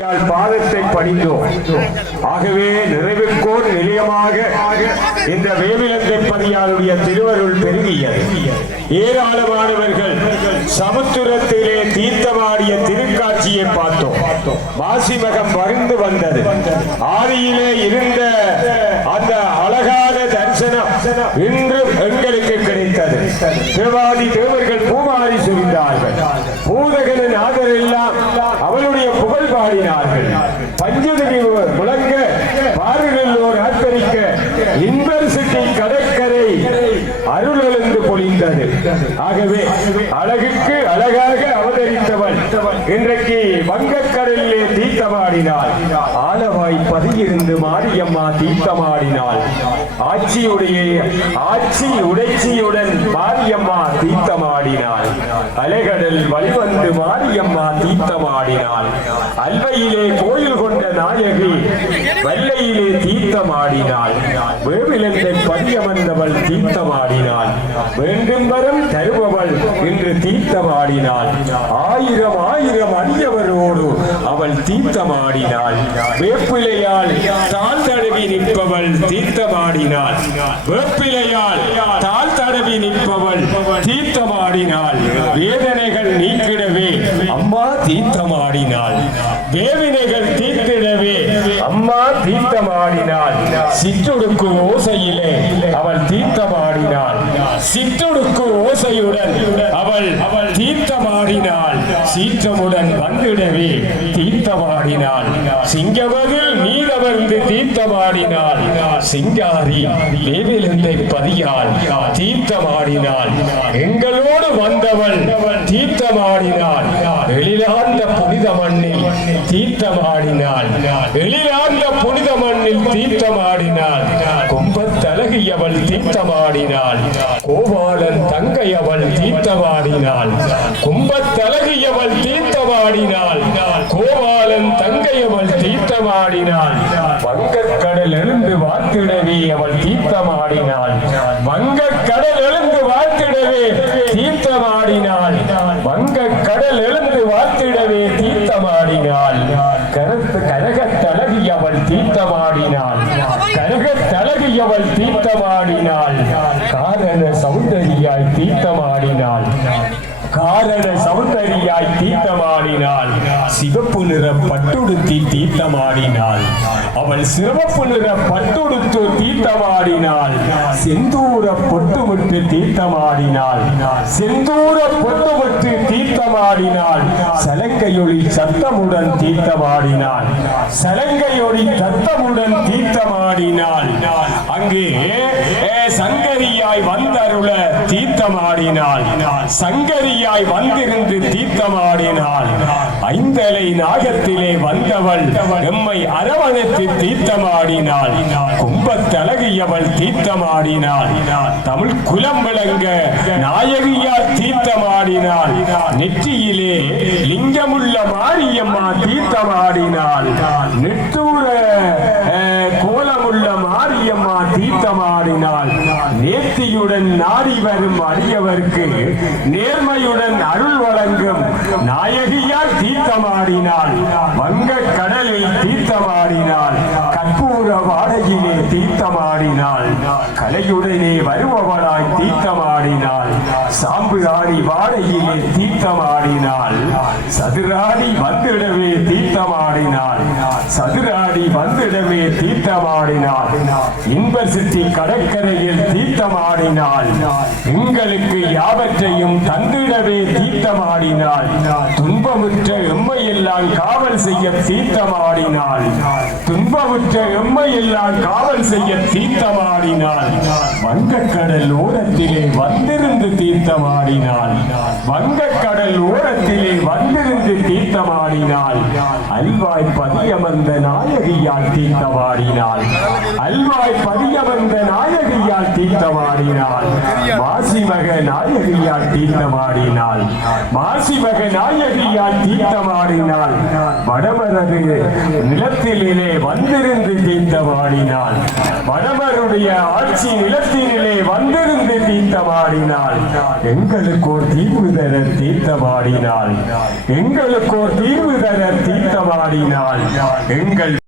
பாதத்தை பணிந்தோம். ஆகவே நிறைவுக்கோர் நிலையமாக இந்த வேவிலங்கைப்பதியாருடைய திருவருள் பெருகியது. ஏராளமானவர்கள் சமுத்திரத்திலே தீர்த்தமாடிய திருக்காட்சியை பார்த்தோம். மாசிமகம் வருந்து வந்தது. ஆதியிலே இருந்த அந்த அழகான தரிசனம் இன்று எங்களுக்கு கிடைத்தது. தேவாதி தேவர்கள் பூமாரி சுரிந்தார்கள். பூதகனின் ஆதரெல்லாம் அவளுடைய புகழ் பாடினார்கள். பஞ்சதவி முழங்க பாருகளோர் ஆத்தரிக்க இன்பர்சிட்டி கடற்கரை அருளெழுந்து பொழிந்தது. ஆகவே அழகுக்கு அழகாக அவதரித்தவள் இன்றைக்கு வங்கக்கடலிலே தீர்த்தமாடினாள். ஆலவாய் பதியிருந்து மாரியம்மா தீர்த்தமாடினாள். ஆட்சி உடைச்சியுடன் மாரியம்மா தீர்த்தமாடினாள். அலைகடல் வழிவந்து மாரியம்மா தீர்த்தமாடினாள். அல்வையிலே கோயில் கொண்ட நாயகி வெள்ளையிலே தீர்த்தமாடினாள். வேவிலங்கை பதியமர்ந்தவள் தீர்த்தமாடினாள். வேண்டும் வரம் தருபவள் இன்று தீர்த்தமாடினாள். ஆயிரம் ஆயிரம் அடியவரோடு அவள் தீர்த்தமாடினாள். வேப்பிலையால் தாழ் தடவி நிற்பவள் தீர்த்தமாடினாள். வேப்பிலையால் தாழ் தடவி நிற்பவள் தீர்த்தமாடினாள். வேதனைகள் நீக்கிடவே அம்மா தீர்த்தமாடினாள். வேவினைகள் தீர்த்திடவே அம்மா தீர்த்தமாடினாள். சிற்றொடுக்கு ஓசையிலே அவள் தீர்த்தமாடினாள். சிற்றொடுக்கு ஓசையுடன் அவள் தீர்த்தமாடினாள். சீற்றமுடன் வந்திடவே தீர்த்தமாடினாள். சிங்கமதில் நீரவர்ந்து தீர்த்தமாடினாள். சிங்காரி வேவிலங்கை பதியால் தீர்த்தமாடினாள். எங்களோடு வந்தவள் தீர்த்தமாடினாள். எழிலார்ந்த புனித மண்ணில் தீர்த்தமாடினாள். எழிலார்ந்த புனித மண்ணில் தீர்த்தமாடினாள். கும்பத்தழகியவள் தீர்த்தமாடினாள். கோபாலன் தங்கையவள் தீர்த்தமாடினாள். கும்பத்தழகியவள் தீர்த்தமாடினாள். கோபாலன் தங்கையவள் தீர்த்தமாடினாள். வங்கக்கடல் எழுந்து வாழ்த்திடவே அவள் தீர்த்தமாடினாள். வங்கக்கடல் எழுந்து வாழ்த்திடவே தீர்த்தமாடினாள். வங்கக்கடல் எழுந்து வாழ்த்திடவே தீர்த்தமாடினாள். கனகத்தழகியவள் தீர்த்தமாடினாள். கனகத்தழகியவள் தீர்த்தமாடினாள். காரண சௌந்தரியாய் தீர்த்தமாடினாள். காரண சௌந்தரியாய் தீர்த்தமாடினாள். சிவப்பு நிற பட்டுடுத்தி தீர்த்தமாடினாள். அவள் சிவப்பு நிற பட்டுடுத்து தீர்த்தமாடினாள். செந்தூர பொட்டுவிட்டு தீர்த்தமாடினாள். செந்தூர பொட்டுவிட்டு தீர்த்தமாடினாள். சலங்கையொளி சத்தமுடன் தீர்த்தமாடினாள். சலங்கையொளி சத்தமுடன் தீர்த்தமாடினாள். அங்கே சங்கரியாய் வந்தருள தீர்த்தமாடினாள். சங்கரியாய் வந்திருந்து தீர்த்தமாடினாள். ஐந்தலை நாகத்திலே வந்தவள் எம்மை அரவணைத்து தீர்த்தமாடினாள். கும்பத்தழகியவள் தீர்த்தமாடினாள். தமிழ் குலம் விளங்க நாயகியார் தீர்த்தமாடினாள். நெற்றியிலே லிங்கமுள்ள மாரியம்மா தீர்த்தமாடினாள். நெட்டூர கோலமுள்ள மாரியம்மா தீர்த்தமாடினாள். நேர்த்தியுடன் நாடி வரும் அடியவர்க்கு நேர்மையுடன் அருள் வழங்கும் நாயகியார் தீர்த்தமாடினாள். வங்க கடலில் தீர்த்தமாடினாள். கற்பூர வாடையிலே தீர்த்தமாடினாள். கலையுடனே வருபவளாய் தீர்த்தமாடினாள். சாம்புராணி வாடையிலே தீர்த்தமாடினாள். சதுராணி வந்திடவே தீர்த்தமாடினாள். சதுராணி வந்திடவே தீர்த்தமாடினாள். இன்பசிட்டி கடற்கரையில் தீர்த்தமாடினாள். எங்களுக்கு யாவற்றையும் தந்திடவே தீர்த்தமாடினாள். துன்பமுற்ற எம்மையெல்லாம் காவல் செய்ய தீர்த்தமாடினாள். துன்பமுற்ற எம்மையெல்லாம் காவல் செய்ய தீர்த்தமாடினாள். வங்கக்கடல் ஓரத்திலே வந்திருந்து தீர்த்தமாடினாள். வங்கக்கடல் ஓரத்திலே வந்திருந்து தீர்த்தமாடினாள். அல்வாய் பதியமர்ந்த நாயகியால் தீர்த்தமாடினாள். அல்வாய் பதியமர்ந்த நாயகியால் தீர்த்தமாடினாள். மாசிமக நாயகியால் தீர்த்தமாடினாள். மாசிமக நாயகியால் தீர்த்தமாடினாள். வடமரது நிலத்திலே வந்திருந்து தீர்த்தமாடினாள். வடமருடைய ஆட்சி ஆட்சி நிலத்தினிலே வந்திருந்து தீர்த்தமாடினாள். எங்களுக்கோர் தீர்வு தர தீர்த்தமாடினாள். எங்களுக்கோர் தீர்வு தர தீர்த்தமாடினாள். எங்கள்